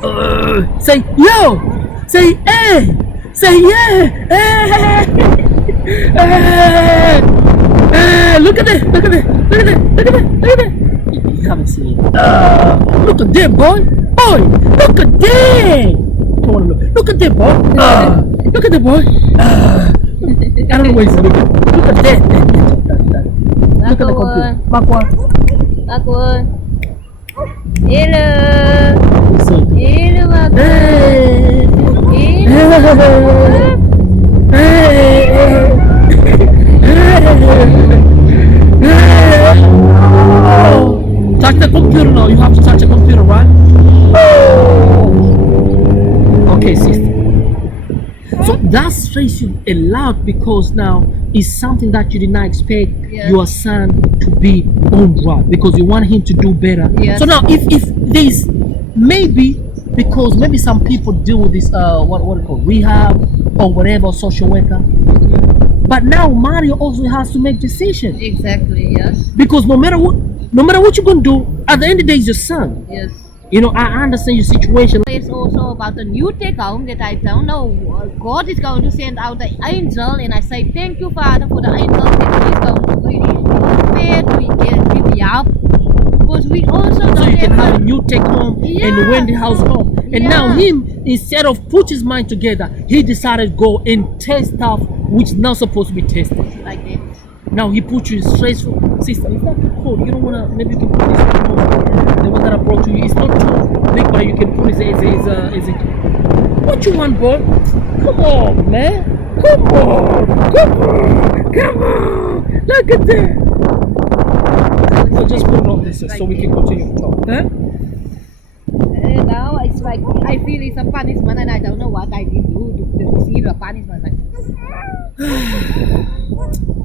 Say yo. Say hey. Say yeah. Hey. Hey. Hey. Look at it. Look at it. Look at it. Look at it. Look at it. You haven't seen it. Look at that boy. Boy. Look at that. Come on, look at that boy. Look at that boy. I don't know where he's looking. Look at that. Look at the computer. Mark one. Hello. So, Hello, Mark. hey. Touch the computer now. You have to touch the computer, right? Okay, sister. So that stress you a lot because now it's something that you did not expect your son to be on right because you want him to do better. Yes. So now if there's maybe because maybe some people deal with this what it called rehab or whatever social worker. But now Mario also has to make decisions. Exactly, yes. Because no matter what you're gonna do, at the end of the day, it's your son. Yes. You know, I understand your situation. It's also about the new take home that I don't know. God is going to send out the angel, and I say thank you, Father, for the angel that He's going to be prepared to give help. Because we also don't So you can have a the- new take home and win the house home. And now him, instead of put his mind together, he decided to go and test stuff which not supposed to be tested. like that. Now he put you in stressful. Sister, is that too cold? You don't wanna, maybe you can put this on. The one that I brought to you. It's not too big, but you can put it. What you want, boy? Come on, man. Come on. Come on. Look at that. So just put it on this so we can continue to talk. Huh? Now it's like I feel it's a punishment, and I don't know what I did to receive a punishment. Like,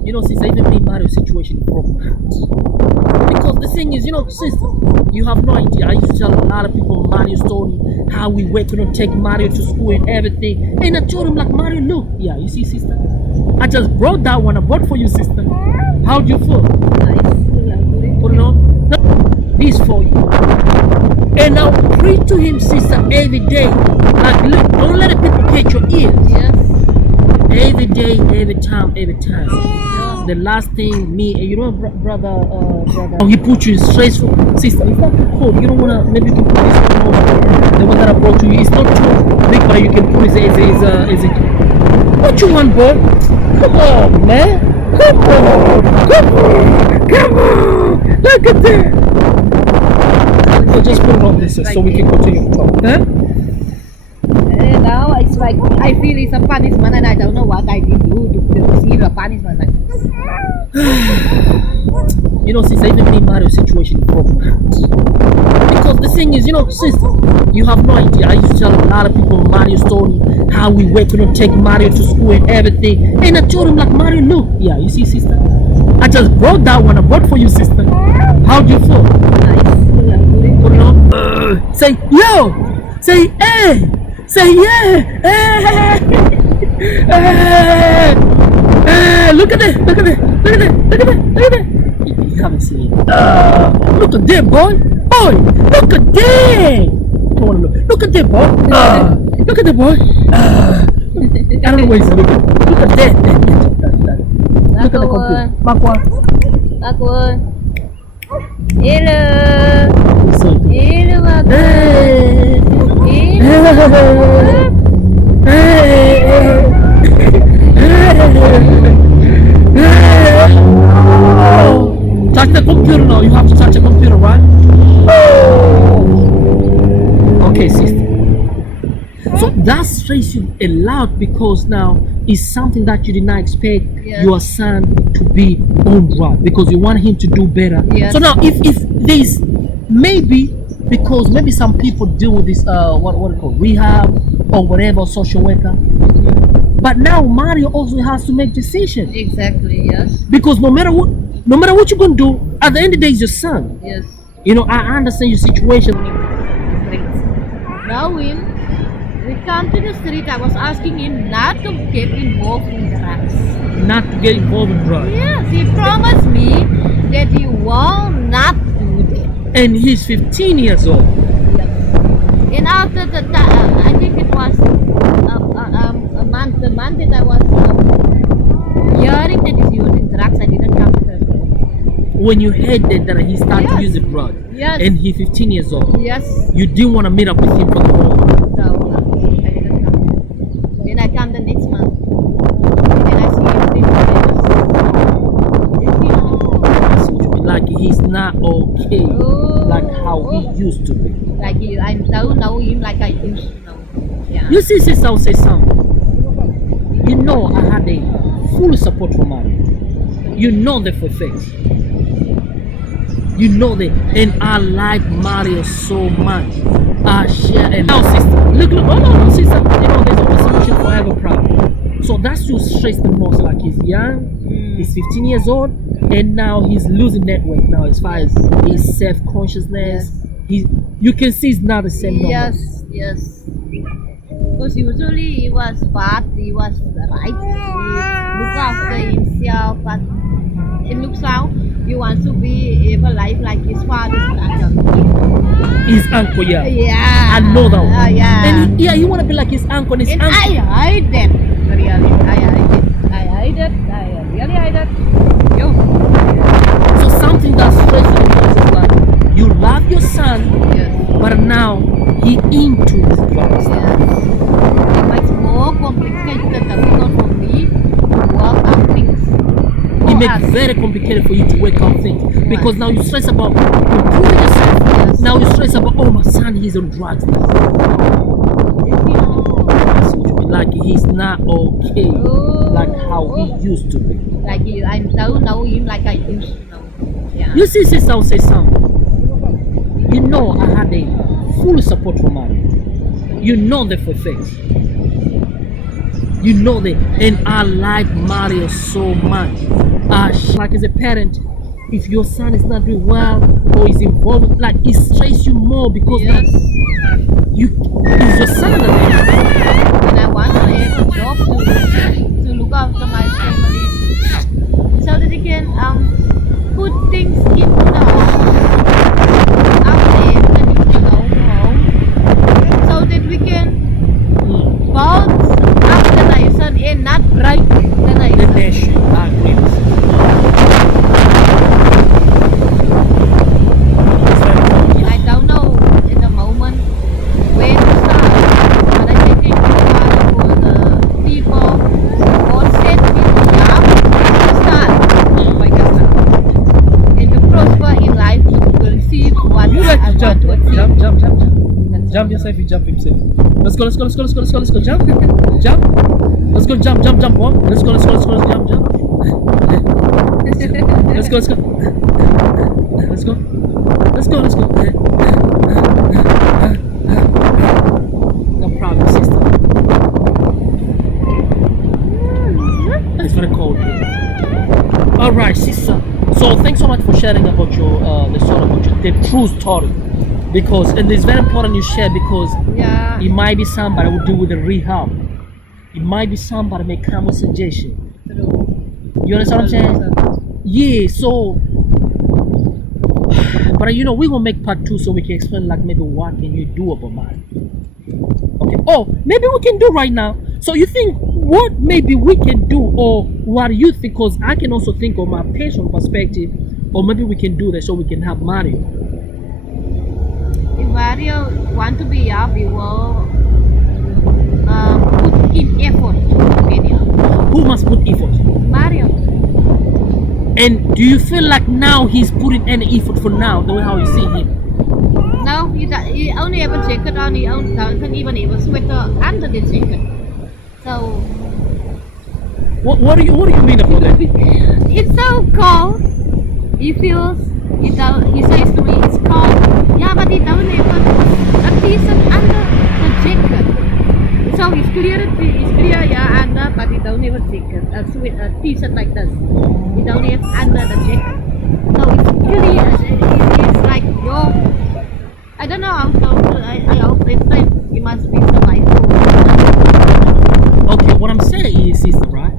You know, since I even made Mario's situation broke my heart. Because the thing is, you know, sister, you have no idea. I used to tell a lot of people Mario's story, how we were going to take Mario to school and everything. And I told him, like, Mario, look, yeah, you see, sister, I just brought that one. I bought for you, sister. How do you feel? nice. Put it on. No, this for you. And now pray to him, sister, every day. Like, look, don't let the people catch your ears. Yes. Every day, every time. The last thing, me, you know, brother, he put you in stressful. Sister, is that too cold? You don't wanna, maybe you can put this on. The one that I brought to you. It's not too big, but you can put it. What you want, boy? Come on, man. Come on. Look at that. So just put it on this so we can continue to talk. Huh? Now it's like I feel it's a punishment, and I don't know what I did to receive a punishment. Like, You know, since I even made Mario's situation broke my heart. Because the thing is, you know, sister, you have no idea. I used to tell a lot of people Mario's story, how we were going to take Mario to school and everything. And I told him, like, Mario, look, yeah, you see, sister, I just brought that one. I bought for you, sister. How do you feel? nice. Put it on. Say yo. Say hey. Say yeah. Hey. Hey. Look at it. Look at it. Look at it. Look at it. Look at it. You haven't seen it. Look at that, boy. Boy. Look at that. Come on, look at that, boy. Look at that, boy. I don't know where he's looking. Look at that. Look at the computer. Mark one. Hello. So, Hello, Mark. hey. Touch the computer now. You have to touch the computer, right? Okay, sister. So that stress you a lot because now it's something that you did not expect your son to be on right because you want him to do better. Yes. So now if there's maybe because maybe some people deal with this what it called rehab or whatever social worker. But now Mario also has to make decisions. Exactly, yes. Because no matter what you're gonna do, at the end of the day, it's your son. Yes. You know, I understand your situation. Now when we come to the street, I was asking him not to get involved in drugs. Not to get involved in drugs. Yes, he promised me that he will not do that. And he's 15 years old. Yes. And after I think it was a month. The month that I was hearing that he's using drugs, I didn't come to her. When you heard that he started Yes. using drugs, Yes. and he's 15 years old, Yes. you didn't want to meet up with him for the whole month. So I didn't come. Then I come the next month. And I see him sleeping So you mean like he's not okay, like how he used to be. like I don't know him like I used to know. Yeah. You see, sister, I'll say something. You know, I had a full support for Mario. You know that for fact. You know that, and I like Mario so much. I share and now, sister. Look, oh no, sister. You know, there's always solution for every problem. So that's to stress the most. Like he's young, he's 15 years old, and now he's losing that weight. Now, as far as his self-consciousness, you can see he's not the same. No more. Yes. Because usually he was bad, he was right, he looked after himself, but it looks now he wants to be able life like his father's brother. His uncle, yeah. Yeah. I know that one. Yeah. And he want to be like his uncle. And his And uncle. I hide that. Really, I hide it. I really hide it. Yo. So something that stresses the most is like you love your son, Yes. but now he into his drugs. Yes. It makes more complicated difficult for me to work out things. It For makes us. very complicated for you to work out things because now you stress about improving yourself. Yes. Now you stress about my son, he's on drugs. So you mean like he's not okay, like how he used to be. Like I don't know him like I used to know. Yeah. You see, sister, I'll say something. You know, I had a full support for Mario. You know that for fact. You know that, and I like Mario so much. Like as a parent, if your son is not doing well or is involved, like it stresses you more because Yes. you is your son that And I want to have a job to look after my family so that they can put things into the home out there and you can go home so that we can bounce up the nation and not break the the nation. nation. I agree with you. It's very important. I don't know at the moment where to start, but I think it's hard for the people or set people up to start like I start. And to prosper in life to receive what You like I to want jump, to right? achieve. Jump. Jump yourself, you jump himself. Let's go, jump. Jump. Let's go, jump, boy. Let's go, jump. Let's go. No problem, sister. It's very cold here. Alright, sister. So thanks so much for sharing about your the story about the true story. Because and it's very important you share because Yeah. it might be somebody who do with the rehab. It might be somebody may come with suggestion. You understand what I'm saying? Yeah, so but you know we're gonna make part 2 so we can explain like maybe what can you do about Mario. Okay. Oh, maybe we can do right now. So you think what maybe we can do or what you think? Because I can also think of my patient perspective, or maybe we can do that so we can help Mario. If Mario want to be up, we will put in effort. Opinion. Who must put effort? Mario. And do you feel like now he's putting any effort for now, the way how you see him? No, he only have a jacket on. He doesn't even have a sweater under the jacket. So What do you mean about that? it's so cold. He feels. He says to me, it's cold. Yeah, but he don't have a t-shirt under the jacket. So he's clear, yeah, under, but he don't have a jacket, a t-shirt like this. He don't have under the jacket. So it's clear. It's like, yo, I don't know how to. I hope next time he must be survivable. Okay, what I'm saying is, sister, right?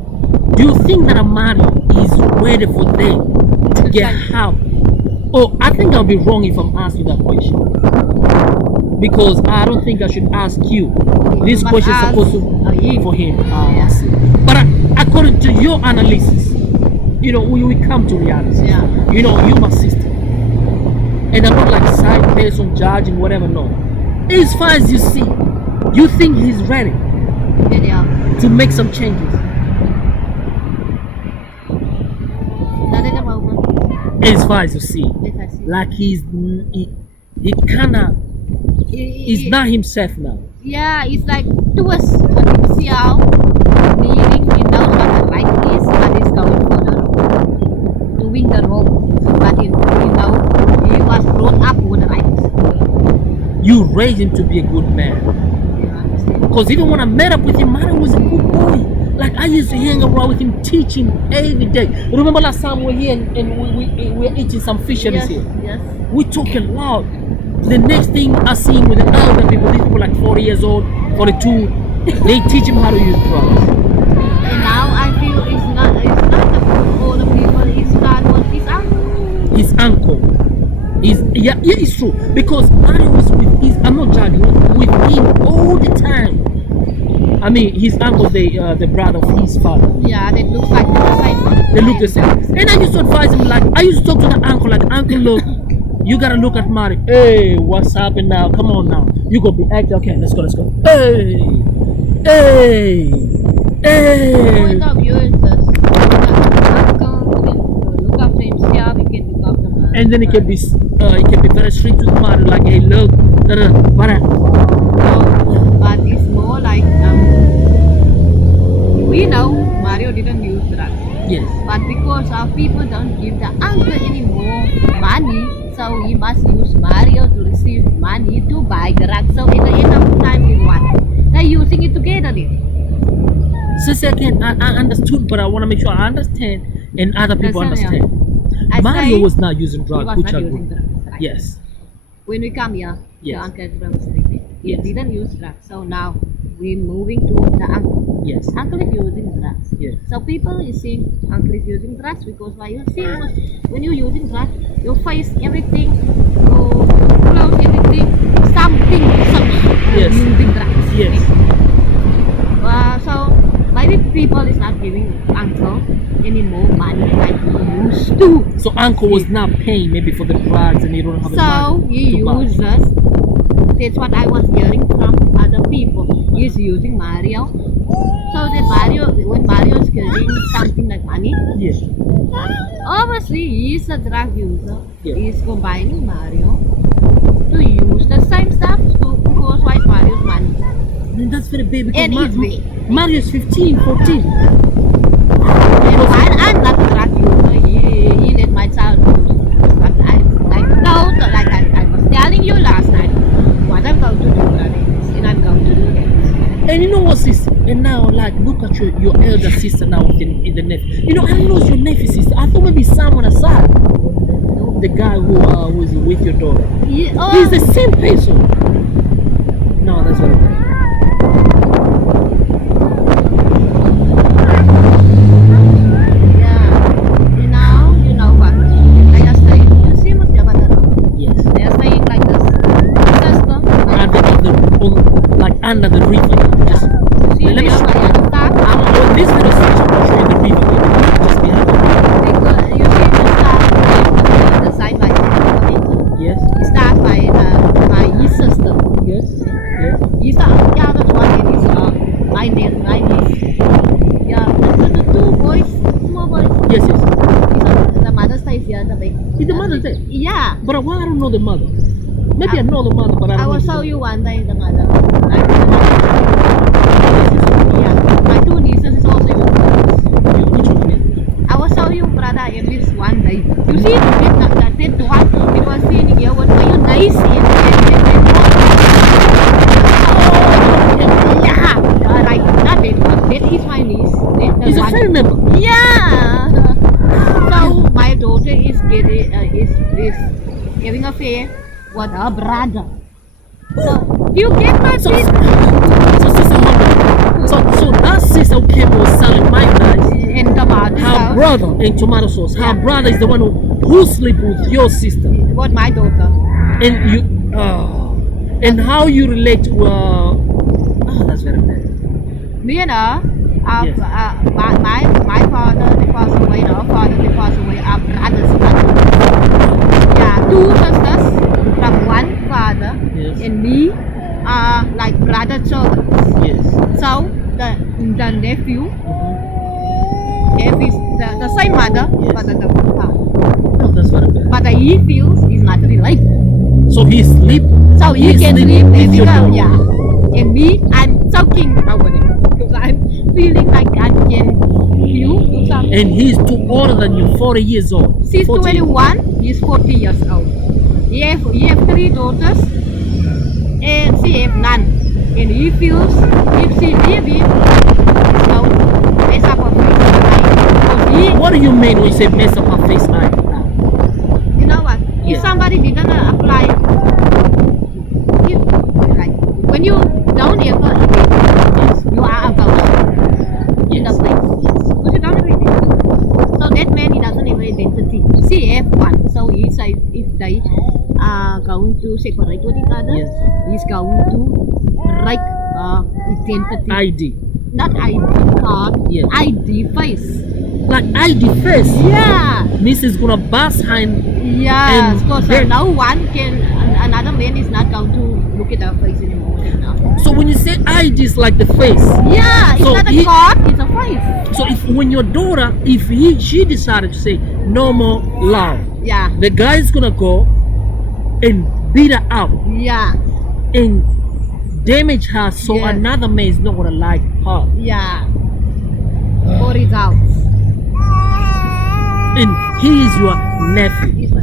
Do you think that a man is ready for them to get help? Oh, I think I'll be wrong if I'm asking that question. Because I don't think I should ask you. This must question is ask, supposed to him. for him. Yeah. I see. But according to your analysis, you know, we come to reality. Yeah. You know, you my sister. And I'm not like side person judging whatever, no. As far as you see, you think he's ready Yeah. to make some changes. That is the moment. As far as you see, Yes, I see. like he kinda he's not himself now. Yeah, it's like to us what you see how meaning he knows what the right is, but he's going for the doing the wrong. But he know he was brought up with the right. You raised him to be a good man. Yeah, understand. Because even when I met up with him, Mario was a good boy. Like I used to hang around with him, teaching every day. Remember last time we were here and we were eating some fish Yes, here. yes. We talk a lot. The next thing I see him with the elder people, these people like 40 years old, 42, they teach him how to use drugs. And now I feel it's not the older people, it's not what his uncle. His uncle. Yeah, it's true. Because Mario was with his, I'm not judging, with him all the time. I mean, his uncle, the brother of his father. Yeah, that looks like the same. They look the same. And I used to advise him, like, I used to talk to the uncle, like, uncle, look, you gotta look at Mario. Hey, what's happening now? Come on now. You gonna be acting. Okay, let's go. Hey, hey, hey. Point of view is this. Uncle can look after himself, he can look after man. And then it can be very strict with Mario, like, hey, look, what? No, but it's more like we know Mario didn't use drugs. Yes. But because our people don't give the uncle any more money, so he must use Mario to receive money to buy drugs. So at the end of the time, is what? They're using it together. Sister, again, I understood, but I want to make sure I understand and other people Listen, understand. I Mario say was not using he drugs, was which not are using good. drugs. Right? Yes. When we come here, Yes. the uncle was restricted. He Yes. didn't use drugs. So now we're moving to the uncle. Yes. Uncle is using drugs. Yes. So people is saying uncle is using drugs because why you see when you're using drugs, your face, everything, your clothes, everything, something Yes. using drugs. Yes. So maybe people is not giving uncle any more money like he used to. So uncle was not paying maybe for the drugs and he don't have the So money he to buy. uses. That's what I was hearing from other people. He's using Mario. So that Mario, when Mario is getting something like money, Yes. obviously he's a drug user. Yeah. He's combining Mario to use the same stuff to because why Mario's money. And that's very big because And it's big. Mario's 15, 14. And I'm not a drug user. He let my child use drugs. But I know, like I was telling you last night, what I'm going to do, and I'm going to do that. And you know what, sister? And now, like, look at your elder sister now in the nephew. You know, I didn't know it's your nephew, sister. I thought maybe someone aside. The guy who is with your daughter. Yeah, He's the same person. No, that's what I'm saying. yeah. You know what? They are saying, you see what you're about to do? Yes. They are saying like this. Sister, Under the river. Just, see, let me they show are like the start. this little section will show you the river. Just behind. Because you see the start the side by side. Yes. He start by his sister. Yes. Yes. He's the other one that is my niece. Yeah, the two boys, small boys. Yes. Yes. The mother stays here, the big. Is the mother there? Yeah. But why I don't know the mother? Maybe I know the mother, but I don't I know will the show mother. you one day the mother. Yeah. My two nieces is also your brothers. Which one is it? I will show you brother at least one day. You see that one it was seen here was very nice yeah, right. Not that one. That is my niece. That He's a one. family member. Yeah. So my daughter is getting is having a affair with her brother. So you get my So, piece? so sister, hold on. So that sister who came was selling my guys. In the mother's Her house. brother in tomato sauce. Her Yeah. brother is the one who sleep with your sister. What my daughter? And you, oh, And how you relate to that's very bad. Me and her, Yes. my father, they passed away, and our father, they passed away, our brothers. Yeah, two sisters from one father, Yes. and me are like brother children. Yes. So the nephew, Mhm. they is the same mother, Yes. but the different father. Oh, that's very bad. But he feels he's not related. So he sleep. So he can sleep with your everywhere, daughter. yeah. And me, I'm choking over it because I'm feeling like I can feel something. And he's too older than you, 40 years old. She's 40. 21, he's 40 years old. He have 3 daughters and she have none. And he feels if she leave him, he's going to mess up her face. Because he, What do you mean when you say mess up her face like that? you know what? Yeah. If somebody didn't apply, if, like when you don't ever identify, you are a ghost in the Yes. place. Because you don't have identity. So that man, he doesn't have identity. She have one. So he says if they are going to separate with each other, Yes. he's going to break identity. ID. Not ID card, Yes. ID face. Like ID face. Yeah. Means he's gonna bust behind. Yeah, And because then- no one can, another man is not going to look at our face anymore. You know? So when you say ID, it's like the face. Yeah, it's So not a he- card, it's a face. So if when your daughter, if she decided to say no more love, Yeah, the guy is gonna go and beat her up yeah, and damage her, so Yes. another man is not gonna like her. yeah. For results. And he is your nephew. It's my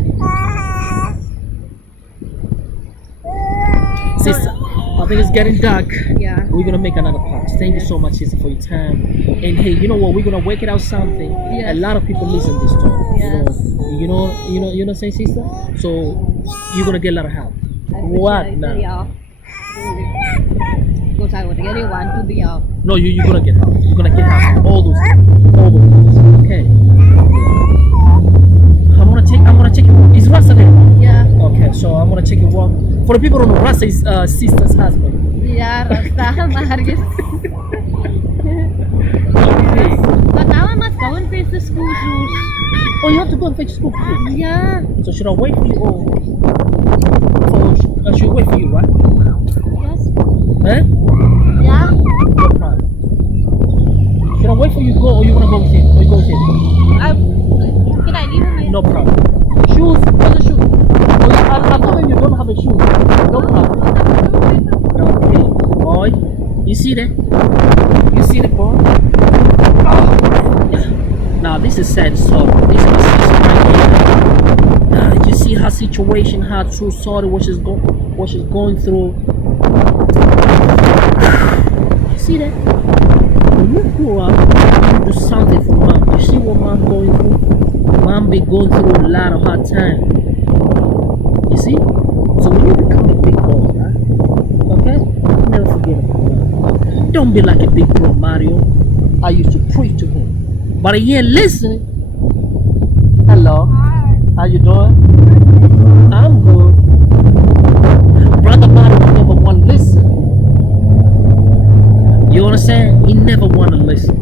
Sister, I think it's getting dark. Yeah. We're gonna make another part. Thank you so much, sister, for your time. And hey, you know what? We're gonna work it out something. Yes. A lot of people listen this to. Yes. You know, say sister. So you're gonna get a lot of help. What now? Yeah. Because I would really want to be out. No, you're gonna get help. You're gonna get help. All those things. Okay. I'm gonna take you. Is Rasta there? Yeah. Okay, so I'm gonna take you walk. For the people who don't know, Rasta is sister's husband. Yeah, Rasta, Marius. Okay. But now I must go and fetch the school shoes. Oh, you have to go and fetch school food. Yeah. So should I wait for you or should I wait for you, right? Yes. Eh? Yeah. No problem. Should I wait for you to go or you wanna go with him? Or you go with him? Can I leave him? No problem. Shoes? Where's the shoes? Oh, yeah, I thought maybe you don't have a shoe. No problem. Okay. Boy, you see that? You see the boy? Oh. Now this is sad story. This is my sister right here. You see her situation, her true story, what she's going through. You see that? When you grow up, you do something for mom. You see what mom going through? Mom be going through a lot of hard time. You see? So when you become a big boy, right? Okay? Never forget it. Don't be like a big bro Mario. I used to preach to him. But he ain't listening. Hello. How you doing? I'm good. Brother Mario never want to listen. You understand? He never want to listen.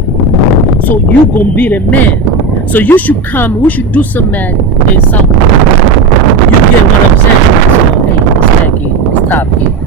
So you gonna be the man. So you should come, we should do some man and something. You get what I'm saying? So hey, it's back here. Stop here.